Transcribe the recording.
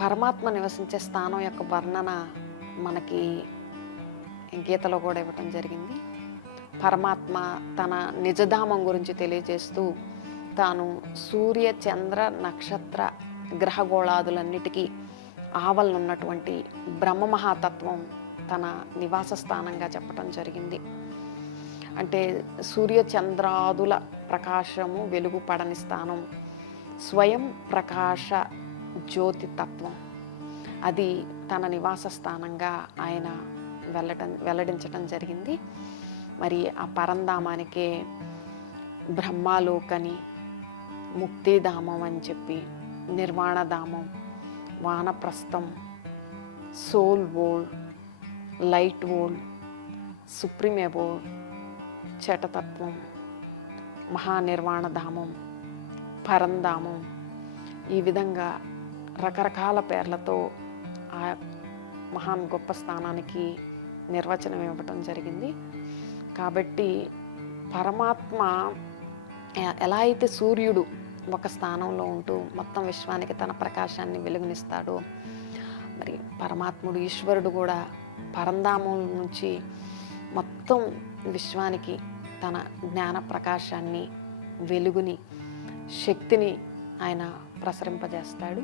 పరమాత్మ నివసించే స్థానం యొక్క వర్ణన మనకి గీతలో కూడా ఇవ్వటం జరిగింది. పరమాత్మ తన నిజధామం గురించి తెలియజేస్తూ తాను సూర్య చంద్ర నక్షత్ర గ్రహగోళాదులన్నిటికీ ఆవలనున్నటువంటి బ్రహ్మ మహాతత్వం తన నివాస స్థానంగా చెప్పటం జరిగింది. అంటే సూర్య చంద్రాదుల ప్రకాశము వెలుగు పడని స్థానం, స్వయం ప్రకాశ జ్యోతి తత్వం, అది తన నివాస స్థానంగా ఆయన వెల్లడించటం జరిగింది. మరి ఆ పరంధామానికే బ్రహ్మాలోకని, ముక్తిధామం అని చెప్పి, నిర్వాణధామం, వానప్రస్థం, soul world, light world, supreme abode, చటతత్వం, మహానిర్వాణధామం, పరంధామం, ఈ విధంగా రకరకాల పేర్లతో ఆ మహాన్ గొప్ప స్థానానికి నిర్వచనం ఇవ్వటం జరిగింది. కాబట్టి పరమాత్మ ఎలా అయితే సూర్యుడు ఒక స్థానంలో ఉంటూ మొత్తం విశ్వానికి తన ప్రకాశాన్ని వెలుగునిస్తాడో, మరి పరమాత్ముడు ఈశ్వరుడు కూడా పరంధామం నుంచి మొత్తం విశ్వానికి తన జ్ఞాన ప్రకాశాన్ని, వెలుగుని, శక్తిని ఆయన ప్రసరింపజేస్తాడు.